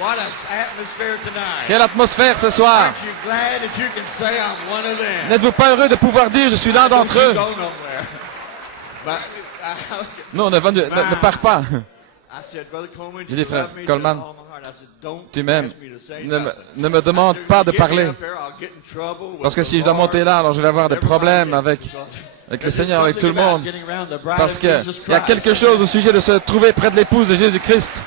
What an atmosphere tonight. Quelle atmosphère ce soir. Aren't you glad that you can say I'm one of them? N'êtes-vous pas heureux de pouvoir dire je suis l'un Don't d'entre you eux? go nowhere. But, Non, ne pars pas. I said, Brother Coleman, J'ai dit, you frère love me? He Coleman, said, "Oh, my heart." I said, "Don't tu m'aimes. ask me to say Ne nothing." me demande pas de Get me parler. up there, I'll get in trouble with Parce que the si je dois Lord, monter là, alors je vais avoir des everybody problèmes else. avec le There's Seigneur, avec tout le something monde. about getting around the bride Parce of qu'il Jesus y a Christ. quelque chose au sujet de se trouver près de l'épouse de Jésus-Christ.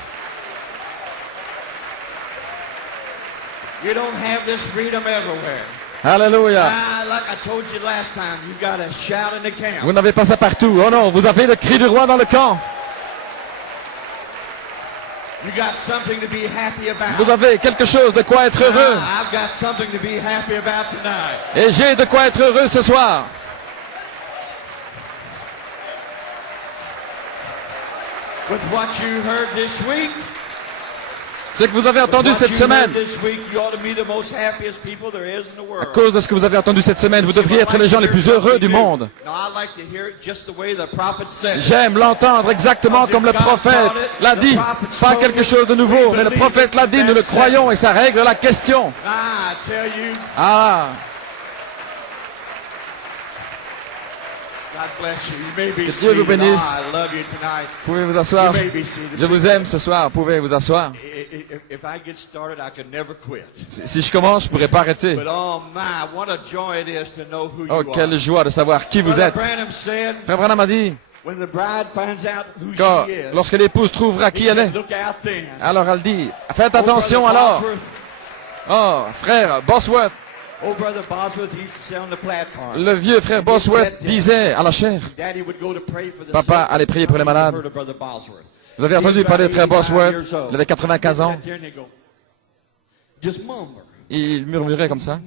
You don't have this freedom everywhere. Alléluia. Like I told you last time, you got to shout in the camp. Vous n'avez pas ça partout. Oh non, vous avez le cri du roi dans le camp. You got something to be happy about. Vous avez quelque chose de quoi être heureux. I've got something to be happy about tonight. Et j'ai de quoi être heureux ce soir. With what you heard this week, Ce que vous avez entendu cette semaine, à cause de ce que vous avez entendu cette semaine, vous devriez être les gens les plus heureux du monde. J'aime l'entendre exactement comme le prophète l'a dit. Pas quelque chose de nouveau, mais le prophète l'a dit, nous le croyons et ça règle la question. Ah! Que Dieu vous bénisse. Vous pouvez vous asseoir. Je vous aime ce soir. Vous pouvez vous asseoir. Si je commence, je ne pourrais pas arrêter. Oh, quelle joie de savoir qui vous êtes. Frère Branham a dit, lorsque l'épouse trouvera qui elle est, alors elle dit, faites attention alors. Oh, frère Bosworth. Le vieux frère Bosworth disait à la chaire, papa allait prier pour les malades. Vous avez entendu parler de frère Bosworth? Il avait 95 ans. Il murmurait comme ça.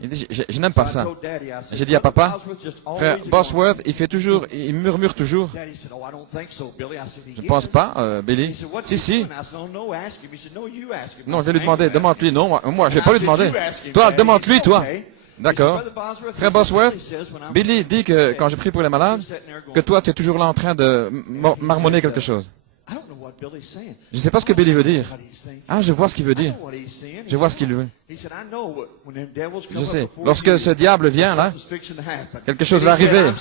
Il dit, je n'aime pas ça. J'ai dit à papa, frère Bosworth, il murmure toujours. Je ne pense pas, Billy. Si. Non, je vais lui demander, demande-lui. Non, moi, je ne vais pas lui demander. Toi, demande-lui, toi. D'accord. Frère Bosworth, Billy dit que quand je prie pour les malades, que toi, tu es toujours là en train de marmonner quelque chose. Je ne sais pas ce que Billy veut dire. Ah, je vois ce qu'il veut dire. Je vois ce qu'il veut. Je sais. Lorsque ce diable vient là, quelque chose va arriver.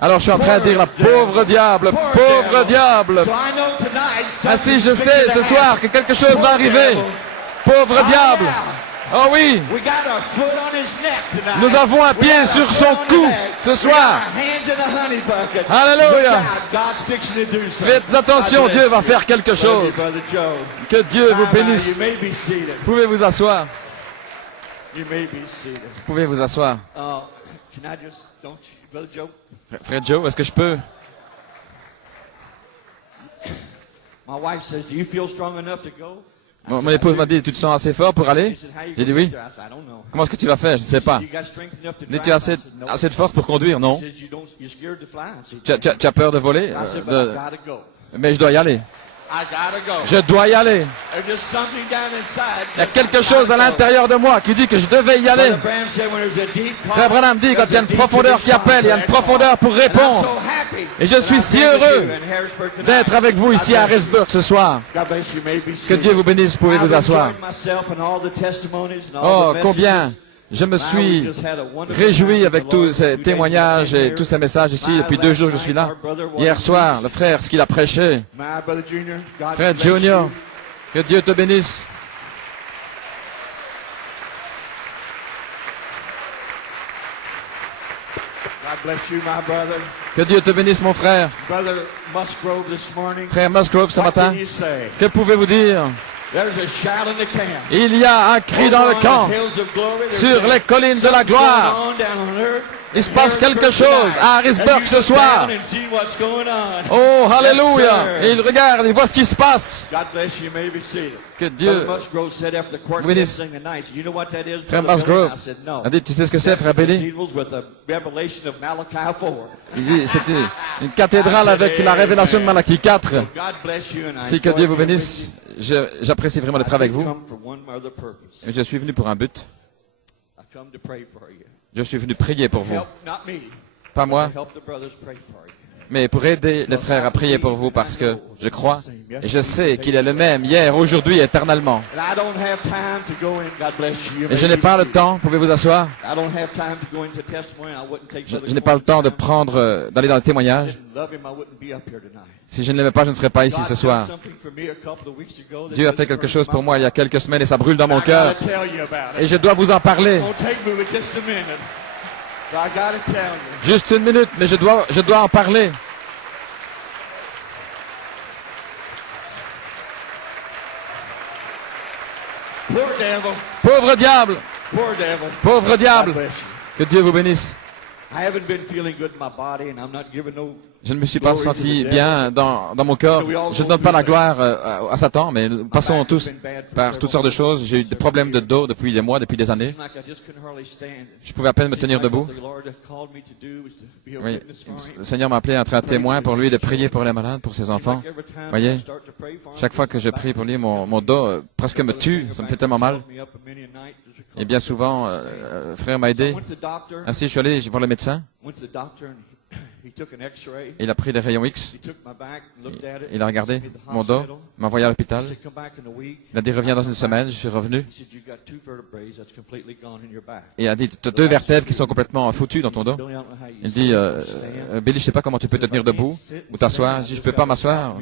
Alors je suis en train de dire, la pauvre diable, pauvre diable. Ainsi je sais ce soir que quelque chose va arriver. Pauvre diable. Oh oui, nous avons un pied sur son cou ce soir. Alléluia. Faites attention, Dieu va faire quelque chose. Que Dieu vous bénisse. Vous pouvez vous asseoir. Vous pouvez vous asseoir. Frère Joe, est-ce que je peux? Mon épouse m'a dit, tu te sens assez fort pour aller? J'ai dit oui. Comment est-ce que tu vas faire? Je ne sais pas. Tu as assez de force pour conduire? Non. Tu as peur de voler? Mais je dois y aller. Je dois y aller. Il y a quelque chose à l'intérieur de moi qui dit que je devais y aller. Frère Branham dit, quand il y a une profondeur qui appelle, il y a une profondeur pour répondre. Et je suis si heureux d'être avec vous ici à Harrisburg ce soir. Que Dieu vous bénisse, vous pouvez vous asseoir. Oh, combien je me suis réjoui avec tous ces témoignages et tous ces messages ici. Depuis 2 jours, je suis là. Hier soir, le frère, ce qu'il a prêché. Frère Junior, que Dieu te bénisse. Que Dieu te bénisse, mon frère. Frère Musgrove, ce matin, que pouvez-vous dire? Il y a un cri dans le camp, sur les collines de la gloire. Il se passe quelque chose à Harrisburg ce soir. Oh, alléluia. Et il regarde, il voit ce qui se passe. Que Dieu vous bénisse. Frère Musgrove a dit, tu sais ce que c'est, frère Billy? Il dit, c'était une cathédrale avec la révélation de Malachie 4. Si que Dieu vous bénisse. J'apprécie vraiment d'être avec vous. Et je suis venu pour un but. Je suis venu prier pour vous. Pas moi. mais pour aider les frères à prier pour vous parce que je crois et je sais qu'il est le même hier, aujourd'hui, éternellement. Et je n'ai pas le temps, pouvez vous asseoir. Je n'ai pas le temps de prendre, d'aller dans le témoignage. Si je ne l'aimais pas, je ne serais pas ici ce soir. Dieu a fait quelque chose pour moi il y a quelques semaines et ça brûle dans mon cœur. Et je dois vous en parler. Juste une minute, mais je dois en parler. Pauvre diable! Pauvre diable! Que Dieu vous bénisse. Je ne me suis pas senti bien dans mon corps. Je ne donne pas la gloire à Satan, mais nous passons tous par toutes sortes de choses. J'ai eu des problèmes de dos depuis des mois, depuis des années. Je pouvais à peine me tenir debout. Oui. Le Seigneur m'a appelé à être un témoin pour lui, de prier pour les malades, pour ses enfants. Voyez, chaque fois que je prie pour lui, mon dos presque me tue. Ça me fait tellement mal. Et bien souvent, frère m'a aidé. Ainsi, je suis allé voir le médecin. Il a pris les rayons X. Il a regardé mon dos, m'a envoyé à l'hôpital. Il a dit, reviens dans une semaine. Je suis revenu. Et il a dit, tu as 2 vertèbres qui sont complètement foutues dans ton dos. Il dit, Billy, je ne sais pas comment tu peux te tenir debout ou t'asseoir. Je dis, je ne peux pas m'asseoir.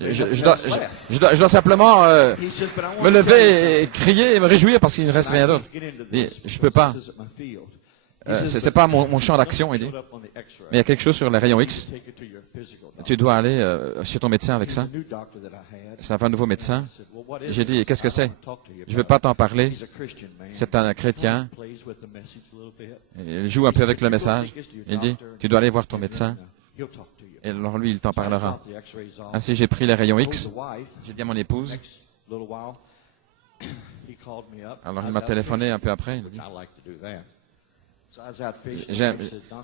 Je dois simplement me lever et crier et me réjouir parce qu'il ne reste rien d'autre. Je ne peux pas. C'est pas mon champ d'action, il dit. Mais il y a quelque chose sur les rayons X. Tu dois aller chez ton médecin avec ça. C'est un nouveau médecin. J'ai dit, qu'est-ce que c'est? Je ne veux pas t'en parler. C'est un chrétien. Il joue un peu avec le message. Il dit, tu dois aller voir ton médecin. Et alors lui, il t'en parlera. Ainsi, j'ai pris les rayons X. J'ai dit à mon épouse. Alors il m'a téléphoné un peu après. Il dit,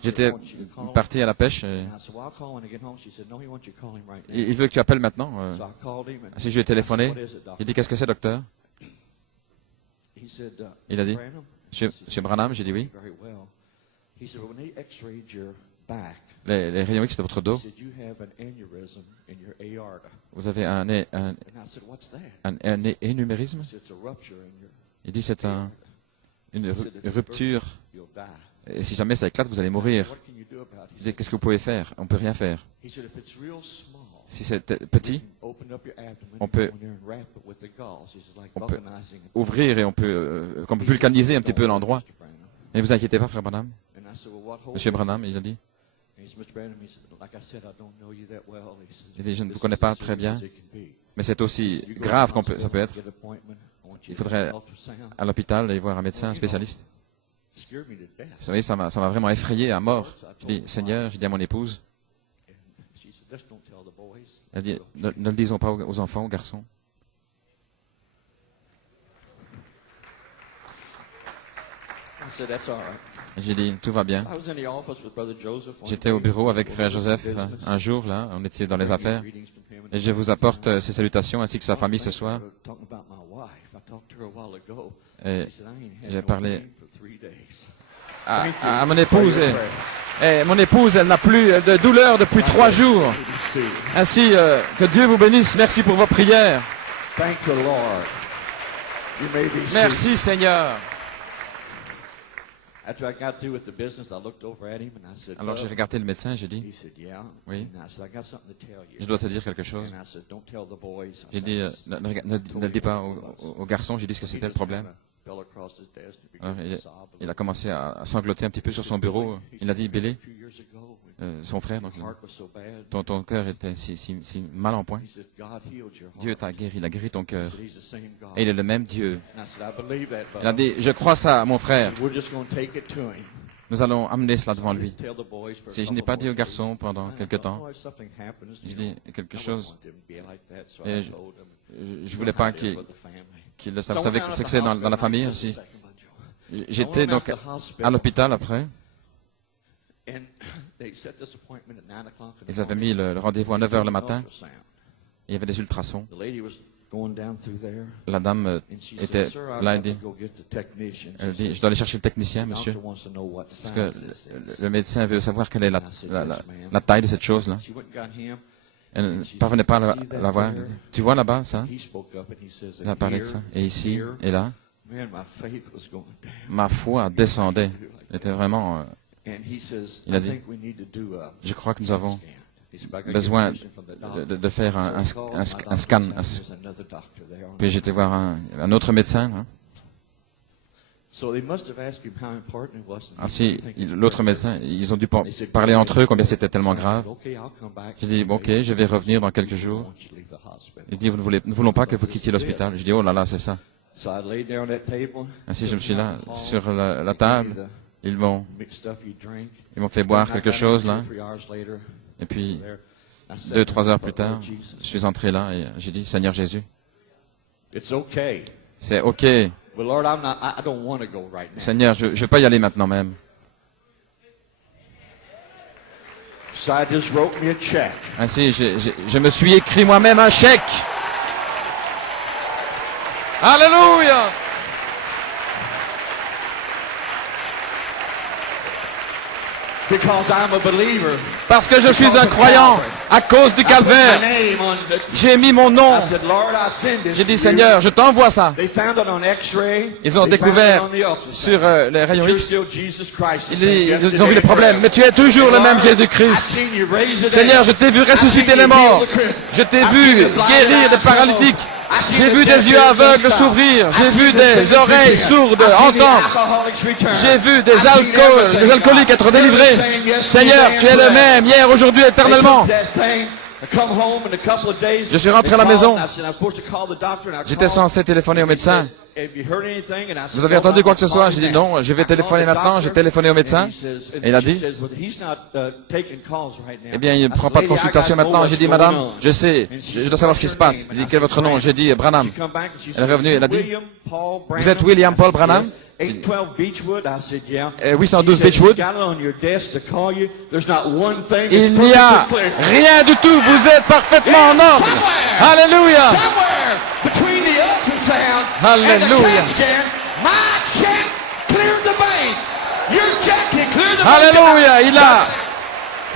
j'étais parti à la pêche. Il veut que tu appelles maintenant. Si je lui ai téléphoné, il dit, qu'est-ce que c'est, docteur? Il a dit, chez Branham, j'ai dit oui. Les rayons X de votre dos, vous avez un énumérisme? Il dit, c'est une rupture. Et si jamais ça éclate, vous allez mourir. Il dit, qu'est-ce que vous pouvez faire? On ne peut rien faire. Si c'est petit, on peut ouvrir et on peut vulcaniser un petit peu l'endroit. Ne vous inquiétez pas, frère Branham. Monsieur Branham, il a dit. Il dit, je ne vous connais pas très bien, mais c'est aussi grave ça peut être. Il faudrait à l'hôpital et voir un médecin, un spécialiste. Vous savez, ça m'a vraiment effrayé à mort. Je dis, Seigneur, j'ai dit à mon épouse. Elle dit, ne le disons pas aux enfants, aux garçons. J'ai dit, tout va bien. J'étais au bureau avec frère Joseph un jour, là, on était dans les affaires. Et je vous apporte ses salutations ainsi que sa famille ce soir. Et j'ai parlé à mon épouse. Et mon épouse, elle n'a plus de douleur depuis 3 jours. Ainsi, que Dieu vous bénisse. Merci pour vos prières. Merci, Seigneur. Alors j'ai regardé le médecin et j'ai dit, oui, je dois te dire quelque chose. J'ai dit, ne le dis pas aux garçons, j'ai dit ce que c'était le problème. Alors, il a commencé à sangloter un petit peu sur son bureau. Il a dit, Billy, son frère, donc, ton cœur était si mal en point. Dieu t'a guéri, il a guéri ton cœur. Et il est le même Dieu. Il a dit, je crois ça, mon frère. Nous allons amener cela devant lui. Si je n'ai pas dit aux garçons pendant quelque temps, je dis quelque chose. Et je ne voulais pas qu'il le savent. Vous savez ce que c'est dans la famille aussi. J'étais donc à l'hôpital après. Ils avaient mis le rendez-vous à 9 h le matin. Il y avait des ultrasons. La dame était là, elle dit, je dois aller chercher le technicien, monsieur, parce que le médecin veut savoir quelle est la taille de cette chose-là. Elle ne parvenait pas à la voir. Tu vois là-bas, ça? Elle a parlé de ça. Et ici, et là, ma foi descendait. Elle était vraiment... il a dit, je crois que nous avons besoin de faire un scan. Puis j'étais voir un autre médecin. Hein. Ainsi, l'autre médecin, ils ont dû parler entre eux combien c'était tellement grave. J'ai dit, bon, ok, je vais revenir dans quelques jours. Il dit, nous ne voulons pas que vous quittiez l'hôpital. Je dis, oh là là, c'est ça. Ainsi, je me suis là, sur la table. Ils m'ont fait boire quelque chose, là. Et puis, 2-3 heures plus tard, je suis entré là et j'ai dit, Seigneur Jésus, c'est OK. Seigneur, je ne veux pas y aller maintenant même. Ainsi, je me suis écrit moi-même un chèque. Alléluia! Parce que je suis un croyant à cause du calvaire. J'ai mis mon nom. J'ai dit, Seigneur, je t'envoie ça. Ils ont découvert sur les rayons X. Ils ont vu les problèmes. Mais tu es toujours le même Jésus-Christ. Seigneur, je t'ai vu ressusciter les morts. Je t'ai vu guérir des paralytiques. J'ai vu des yeux aveugles s'ouvrir. J'ai vu des oreilles sourdes entendre. J'ai vu des alcooliques être délivrés. Seigneur, tu es le même, hier, aujourd'hui, éternellement. Je suis rentré à la maison. J'étais censé téléphoner au médecin. Vous avez entendu quoi que ce soit? J'ai dit non, je vais téléphoner maintenant. J'ai téléphoné au médecin. Et il a dit, eh bien, il ne prend pas de consultation maintenant. J'ai dit, madame, je sais, je dois savoir ce qui se passe. Il dit, quel est votre nom? J'ai dit, Branham. Elle est revenue, elle a dit, vous êtes William Paul Branham? 812 Beechwood. Il n'y a rien du tout. Vous êtes parfaitement en ordre. Alléluia. Alléluia. Alléluia. Il a.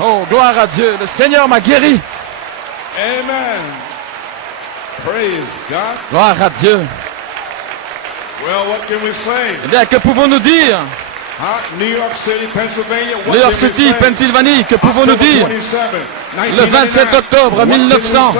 Oh, gloire à Dieu. Le Seigneur m'a guéri. Amen. Praise God. Gloire à Dieu. Well, what can we say? Eh bien, que pouvons-nous dire? New York City, Pennsylvania. New York City, Pennsylvanie, que pouvons-nous dire? Le 27 octobre 1900.